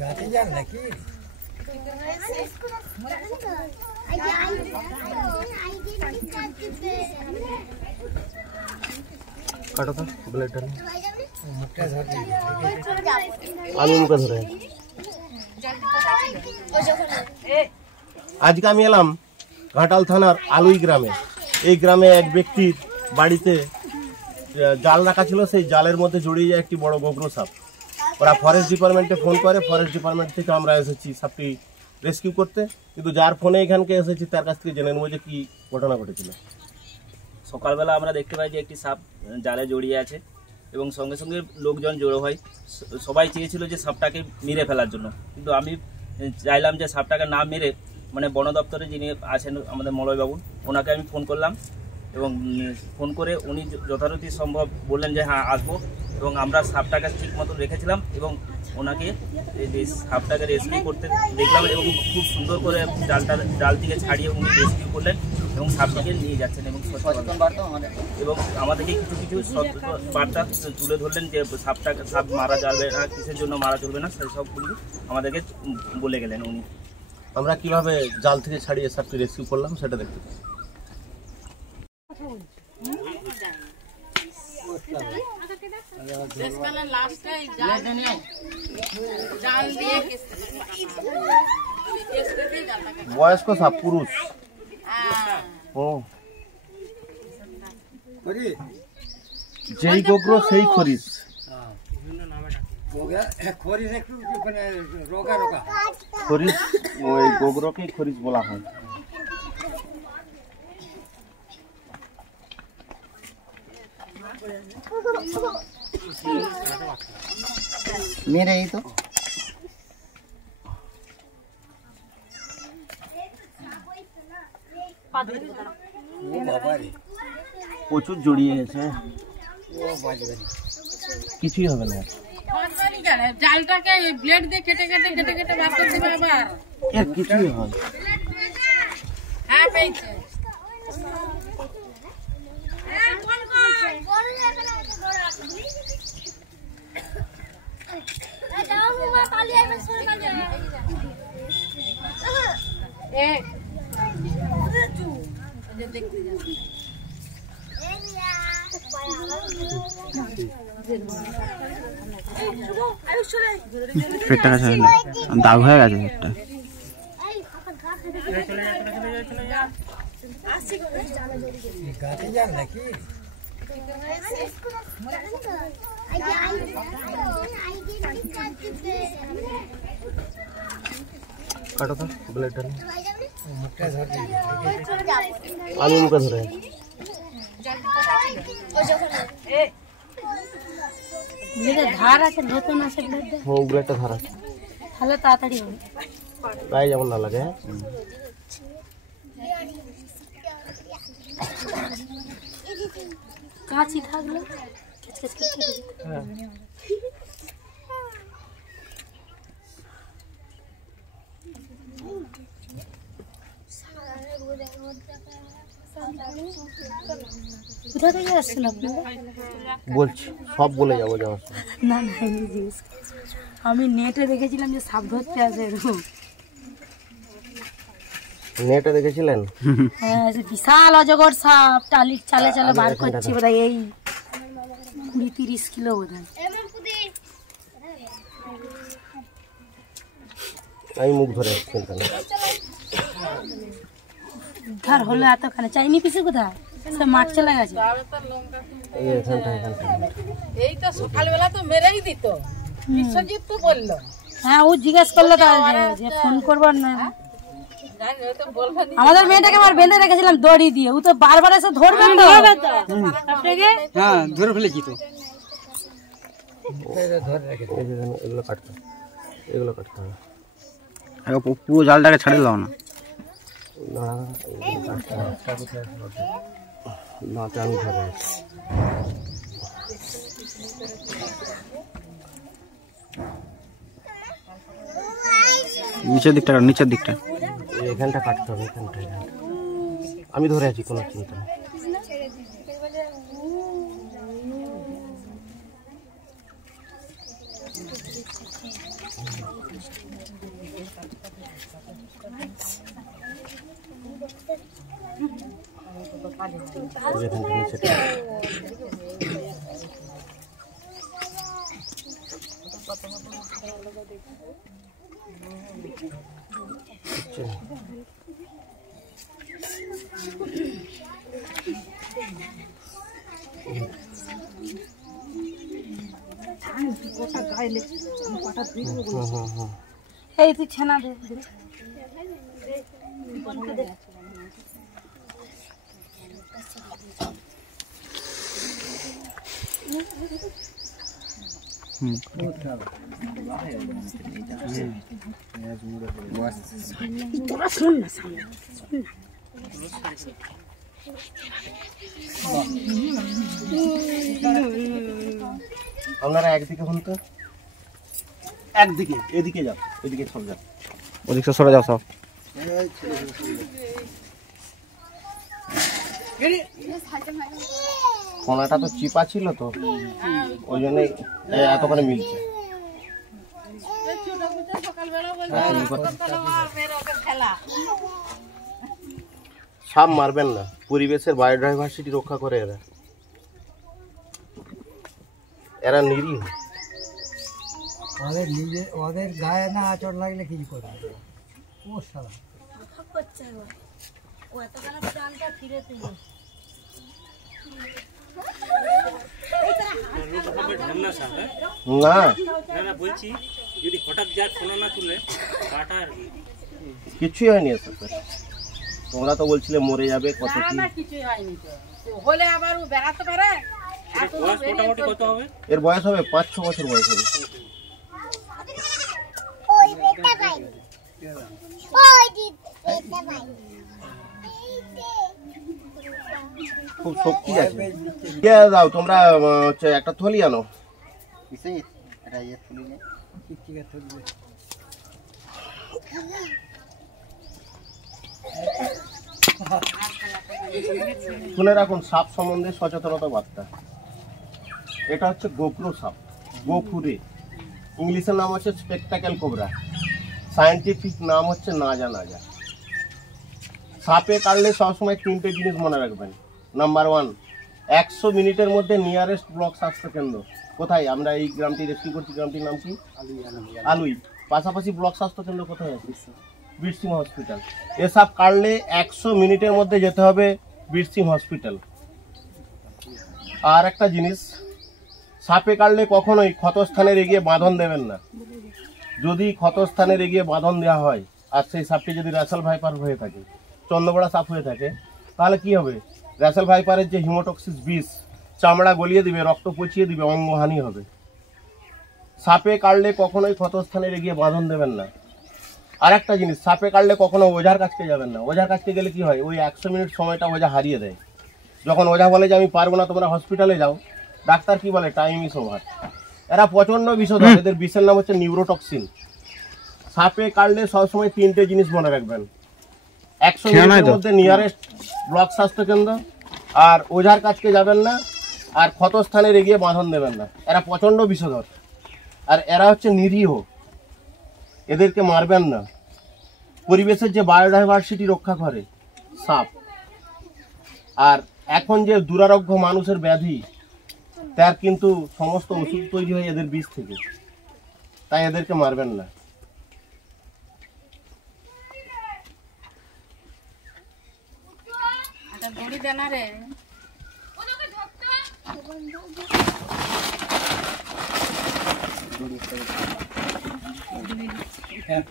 গাছে যান নাকি? কাটো তো ব্লেডটা মুখটা ধরে আমি মুখে ধরে আজকে আমি এলাম ঘাটাল থানার আলুই গ্রামে। এই গ্রামে এক ব্যক্তির বাড়িতে জাল রাখা ছিল, সেই জালের মধ্যে জড়িয়ে যায় একটি বড় গোগ্র সাপ। ওরা ফরেস্ট ডিপার্টমেন্টে ফোন করে, ফরেস্ট ডিপার্টমেন্ট থেকে আমরা এসেছি সাপটি রেস্কিউ করতে। কিন্তু যার ফোনে এখানকে এসেছি তার কাছ থেকে জেনে নেবো যে কি ঘটনা ঘটেছিল। সকালবেলা আমরা দেখতে পাই যে একটি সাপ জালে জড়িয়ে আছে এবং সঙ্গে সঙ্গে লোকজন জড়ো হয়। সবাই চেয়েছিল যে সাপটাকে মেরে ফেলার জন্য, কিন্তু আমি চাইলাম যে সাপটাকে না মেরে মানে বন দপ্তরে যিনি আছেন আমাদের মলয়বাবু, ওনাকে আমি ফোন করলাম এবং ফোন করে উনি যথারীতি সম্ভব বললেন যে হ্যাঁ আসবো, এবং আমরা সাপটাকে ঠিক মতো রেখেছিলাম এবং ওনাকে সাপটাকে রেস্কিউ করতে দেখলাম এবং খুব সুন্দর করে জাল থেকে ছাড়িয়ে উনি রেস্কিউ করলেন এবং সাপটাকে নিয়ে যাচ্ছেন এবং এবং আমাদেরকে কিছু কিছু বার্তা তুলে ধরলেন যে সাপ মারা যাবে না, কিসের জন্য মারা চলবে না, সেই সবগুলি আমাদেরকে বলে গেলেন উনি। আমরা কিভাবে জাল থেকে ছাড়িয়ে সাপটি রেস্কিউ করলাম সেটা দেখতে পাই। বয়স্ক সাপ, পুরুষ। ও যেই গোগ্র সেই খরিস। খরিস, ওই গোগ্রকেই খরিস বলা হয়। মেরে এই তো প্রচুর জড়িয়ে গেছে, কিছুই হবে না। জালটাকে ব্লেড দিয়ে কেটে কেটে কেটে কেটে বার করে দেবে আবার, এর কিছুই হয়। হ্যাঁ পেয়েছে। পেটটা কাছে দাগ হয়ে গেছে পেটটা। গাছে যান নাকি? কাটো তো ব্লেডটা মুখটা ধরে আমি মুখে ধরে ধার আছে, নতুন আছে ব্লেডটা ধরা, তাহলে তাড়াতাড়ি হবে। গায়ে যেমন না লাগে। কাঁচি থাকলে কোথা থেকে আসছেন আপনারা? বলছি সব বলে যাবো যাওয়ার সময়। না না, আমি নেটে দেখেছিলাম যে সাপ ধরতে আসে এরকম। নেটে দেখেছিলেন? হ্যাঁ, বিশাল অজগর সাপ টালির চালে চালে বার করছে বোধহয়, এই 20-30 কিলো বোধহয়। আমি মুখ ধরে চিন্তা না। উদ্ধার হলো এতখানে, চাইনি পিসে কোথায় সে মাঠ চলে গেছে। এই তো সকালবেলা তো মেরেই দিত, বিশ্বজিৎ তো বললো। হ্যাঁ, ও জিজ্ঞেস করলো যে ফোন করবো না। আমাদের মেয়েটাকে আমার বেঁধে রেখেছিলাম দড়ি দিয়ে, ও তো বারবার এসে ধরবে তো। হ্যাঁ ধরে ফেলেছি তো। এগুলো কাটতে হবে। পুরো জালটাকে ছাড়ে দাও না। আমি ধরে আছি। নিচের দিকটা এখানটা কাটতে হবে, এখানটা। আমি ধরে আছি, কোনো চিন্তা নেই। এই তুই ছানা দে তোরা শুন না সামনে আপনারা একদিকে হন তো, একদিকে এদিকে যাও, এদিকে সব যাও, ওদিকে সরে যাও সব। কোনাটা তো চিপা ছিল তো, ওই জন্যই এতখানি মিলছে। সাপ মারবেন না, পরিবেশের বায়োডাইভার্সিটি রক্ষা করে এরা, এরা নিরীহ। ওদের গায়ে না আচর লাগলে কিছু করবে ও শালা না বলছি যদি হঠাৎ যা ফোনা না তুলে কাটা আর কি কিছুই হয়নি এর সাথে। তোমরা তো বলছিলে মরে যাবে কত কি, কিছুই হয়নি তো হলে আবার ও বেড়াতে পারে। বয়স মোটামুটি কত হবে? এর বয়স হবে 5-6 বছর বয়স হবে। খুব শক্তি আছে। কে দাও তোমরা হচ্ছে একটা থলি আনো। শুনে রাখুন সাপ সম্বন্ধে সচেতনতা বার্তা। এটা হচ্ছে গোপ্রো সাপ, গোফুরে। ইংলিশের নাম হচ্ছে স্পেকটাকেল কোবরা, সায়েন্টিফিক নাম হচ্ছে নাজা নাজা। সাপে কাটলে সবসময় 3টে জিনিস মনে রাখবেন। নাম্বার 1, 100 মিনিটের মধ্যে নিয়ারেস্ট ব্লক স্বাস্থ্যকেন্দ্র কোথায়? আমরা এই গ্রামটি রেস্কিউ করছি, গ্রামটির নাম কি? আলুই। পাশাপাশি ব্লক স্বাস্থ্যকেন্দ্র কোথায় আছে? বীরসিংহ হসপিটাল। এ সাপ কাটলে 100 মিনিটের মধ্যে যেতে হবে বীরসিংহ হসপিটাল। আর একটা জিনিস, সাপে কাটলে কখনোই ক্ষতস্থানের এগিয়ে বাঁধন দেবেন না। যদি ক্ষতস্থানের এগিয়ে বাঁধন দেওয়া হয় আর সেই সাপটি যদি র্যাসেল ভাইপার হয়ে থাকে, চন্দ্রবড়া সাপ হয়ে থাকে, তাহলে কি হবে? র্যাসেল ভাইপারের যে হিমোটক্সিস বিষ চামড়া গলিয়ে দিবে, রক্ত পচিয়ে দিবে, অঙ্গহানি হবে। সাপে কাটলে কখনোই ক্ষতস্থানের এগিয়ে বাঁধন দেবেন না। আর একটা জিনিস, সাপে কাটলে কখনো ওঝার কাছকে যাবেন না। ওঝার কাছকে গেলে কি হয়? ওই 100 মিনিট সময়টা ওঝা হারিয়ে দেয়। যখন ওঝা বলে যে আমি পারবো না, তোমরা হসপিটালে যাও, ডাক্তার কি বলে? Time is over. এরা প্রচন্ড বিষধর, এদের বিষের নাম হচ্ছে নিউরোটক্সিন। সাপে কাটলে সবসময় 3টে জিনিস মনে রাখবেন। 100 মিনিটের মধ্যে নিয়ারেস্ট ব্লক স্বাস্থ্যকেন্দ্র, আর ওঝার কাছকে যাবেন না, আর ক্ষতস্থানের এগিয়ে বাঁধন দেবেন না। এরা প্রচন্ড বিষধর আর এরা হচ্ছে নিরীহ, এদেরকে মারবেন না। পরিবেশের যে বায়োডাইভার্সিটি রক্ষা করে সাপ। আর এখন যে দুরারোগ্য মানুষের ব্যাধি, তার কিন্তু সমস্ত ওষুধ তৈরি হয় এদের বিষ থেকে, তাই এদেরকে মারবেন না। দড়ি দেনা রে হ্যাঁ